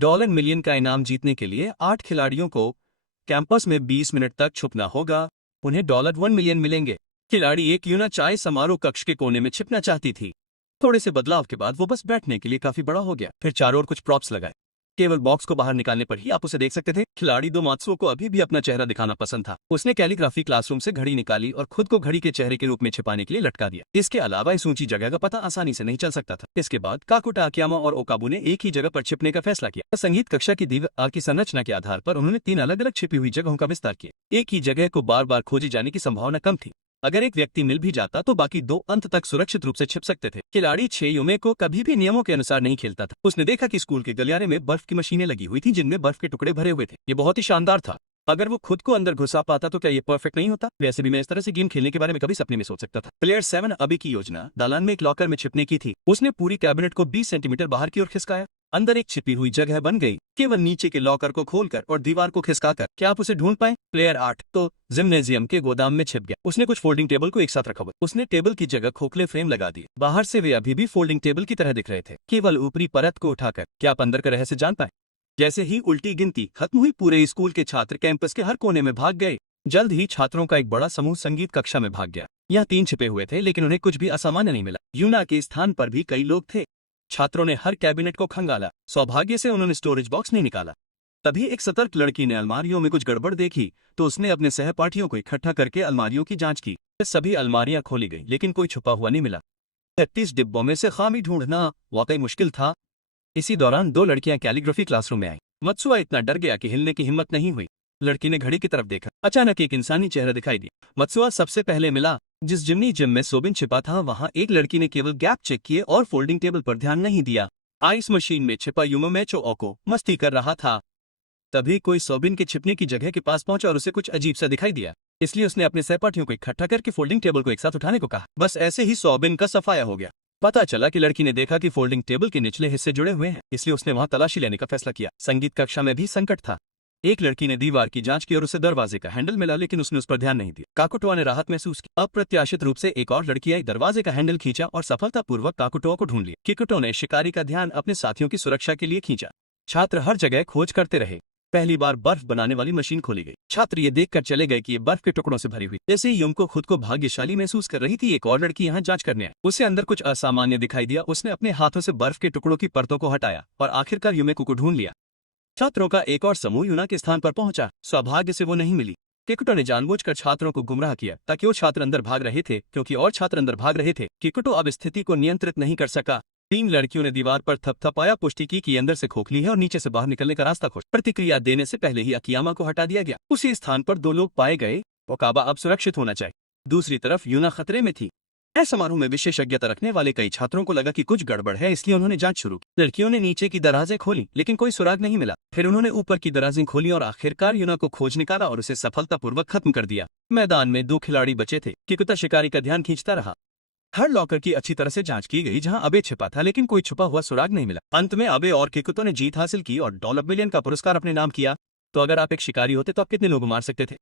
$1 million का इनाम जीतने के लिए 8 खिलाड़ियों को कैंपस में 20 मिनट तक छुपना होगा। उन्हें $1 मिलियन मिलेंगे। खिलाड़ी एक यूना चाय समारोह कक्ष के कोने में छिपना चाहती थी। थोड़े से बदलाव के बाद वो बस बैठने के लिए काफी बड़ा हो गया। फिर चारों ओर कुछ प्रॉप्स लगाए। केवल बॉक्स को बाहर निकालने पर ही आप उसे देख सकते थे। खिलाड़ी दो मात्सुओ को अभी भी अपना चेहरा दिखाना पसंद था। उसने कैलीग्राफी क्लासरूम से घड़ी निकाली और खुद को घड़ी के चेहरे के रूप में छिपाने के लिए लटका दिया। इसके अलावा इस ऊंची जगह का पता आसानी से नहीं चल सकता था। इसके बाद काकुटा, अकियामा और ओकाबू ने एक ही जगह पर छिपने का फैसला किया। संगीत कक्षा की दीवार की संरचना के आधार पर उन्होंने 3 अलग अलग छिपी हुई जगहों का विस्तार किया। एक ही जगह को बार बार खोजे जाने की संभावना कम थी। अगर एक व्यक्ति मिल भी जाता तो बाकी 2 अंत तक सुरक्षित रूप से छिप सकते थे। खिलाड़ी 6 युमे को कभी भी नियमों के अनुसार नहीं खेलता था। उसने देखा कि स्कूल के गलियारे में बर्फ की मशीनें लगी हुई थी जिनमें बर्फ के टुकड़े भरे हुए थे। ये बहुत ही शानदार था। अगर वो खुद को अंदर घुसा पाता तो क्या ये परफेक्ट नहीं होता? वैसे भी मैं इस तरह से गेम खेलने के बारे में कभी सपने में सोच सकता था। प्लेयर 7 अभी की योजना दालान में एक लॉकर में छिपने की थी। उसने पूरी कैबिनेट को 20 सेंटीमीटर बाहर की ओर खिसकाया। अंदर एक छिपी हुई जगह बन गई। केवल नीचे के लॉकर को खोलकर और दीवार को खिसकाकर। क्या आप उसे ढूंढ पाए? प्लेयर 8 तो जिम्नेजियम के गोदाम में छिप गया। उसने कुछ फोल्डिंग टेबल को एक साथ रखा हुआ। उसने टेबल की जगह खोखले फ्रेम लगा दिए। बाहर से वे अभी भी फोल्डिंग टेबल की तरह दिख रहे थे, केवल ऊपरी परत को उठाकर। क्या आप अंदर का रहस्य जान पाए? जैसे ही उल्टी गिनती खत्म हुई, पूरे स्कूल के छात्र कैंपस के हर कोने में भाग गए। जल्द ही छात्रों का एक बड़ा समूह संगीत कक्षा में भाग गया। यहाँ 3 छिपे हुए थे, लेकिन उन्हें कुछ भी असामान्य नहीं मिला। यूना के स्थान पर भी कई लोग थे। छात्रों ने हर कैबिनेट को खंगाला। सौभाग्य से उन्होंने स्टोरेज बॉक्स नहीं निकाला। तभी एक सतर्क लड़की ने अलमारियों में कुछ गड़बड़ देखी तो उसने अपने सहपाठियों को इकट्ठा करके अलमारियों की जांच की। सभी अलमारियां खोली गई, लेकिन कोई छुपा हुआ नहीं मिला। 36 डिब्बों में से खामी ढूंढना वाकई मुश्किल था। इसी दौरान 2 लड़कियां कैलीग्राफी क्लासरूम में आईं। मत्सुआ इतना डर गया कि हिलने की हिम्मत नहीं हुई। लड़की ने घड़ी की तरफ देखा। अचानक एक इंसानी चेहरा दिखाई दिया। मत्सुआ सबसे पहले मिला। जिस जिम में सोबिन छिपा था, वहां एक लड़की ने केवल गैप चेक किए और फोल्डिंग टेबल पर ध्यान नहीं दिया। आइस मशीन में छिपा युमामेचो ओको मस्ती कर रहा था। तभी कोई सोबिन के छिपने की जगह के पास पहुंचा और उसे कुछ अजीब सा दिखाई दिया। इसलिए उसने अपने सहपाठियों को इकट्ठा करके फोल्डिंग टेबल को एक साथ उठाने को कहा। बस ऐसे ही सोबिन का सफाया हो गया। पता चला कि लड़की ने देखा कि फोल्डिंग टेबल के निचले हिस्से जुड़े हुए हैं, इसलिए उसने वहां तलाशी लेने का फैसला किया। संगीत कक्षा में भी संकट था। एक लड़की ने दीवार की जांच की और उसे दरवाजे का हैंडल मिला, लेकिन उसने उस पर ध्यान नहीं दिया। काकुटोआ ने राहत महसूस की। अप्रत्याशित रूप से एक और लड़की आई, दरवाजे का हैंडल खींचा और सफलतापूर्वक काकुटोआ को ढूंढ लिया। किकुटो ने शिकारी का ध्यान अपने साथियों की सुरक्षा के लिए खींचा। छात्र हर जगह खोज करते रहे। पहली बार बर्फ बनाने वाली मशीन खोली गई। छात्र ये देखकर चले गए कि ये बर्फ के टुकड़ों से भरी हुई। जैसे ही युमको खुद को भाग्यशाली महसूस कर रही थी, एक और लड़की यहाँ जांच करने आई। उसे अंदर कुछ असामान्य दिखाई दिया। उसने अपने हाथों से बर्फ के टुकड़ों की परतों को हटाया और आखिरकार युमेको को ढूंढ लिया। छात्रों का एक और समूह यूना के स्थान पर पहुंचा। सौभाग्य से वो नहीं मिली। किकुटो ने जानबूझकर छात्रों को गुमराह किया ताकि वो छात्र अंदर भाग रहे थे, क्योंकि और छात्र अंदर भाग रहे थे। किकुटो अब स्थिति को नियंत्रित नहीं कर सका। 3 लड़कियों ने दीवार पर थपथपाया, पुष्टि की कि अंदर से खोखली है और नीचे से बाहर निकलने का रास्ता खोज। प्रतिक्रिया देने से पहले ही अकियामा को हटा दिया गया। उसी स्थान पर 2 लोग पाए गए। ओकाबा अब सुरक्षित होना चाहिए। दूसरी तरफ यूना खतरे में थी। इस समारोह में विशेषज्ञता रखने वाले कई छात्रों को लगा कि कुछ गड़बड़ है, इसलिए उन्होंने जांच शुरू की। लड़कियों ने नीचे की दराजें खोली, लेकिन कोई सुराग नहीं मिला। फिर उन्होंने ऊपर की दराजें खोली और आखिरकार यूना को खोज निकाला और उसे सफलतापूर्वक खत्म कर दिया। मैदान में 2 खिलाड़ी बचे थे। किकुता शिकारी का ध्यान खींचता रहा। हर लॉकर की अच्छी तरह से जांच की गई जहां अबे छिपा था, लेकिन कोई छुपा हुआ सुराग नहीं मिला। अंत में अबे और किकुतो ने जीत हासिल की और $1 मिलियन का पुरस्कार अपने नाम किया। तो अगर आप एक शिकारी होते तो आप कितने लोग मार सकते थे?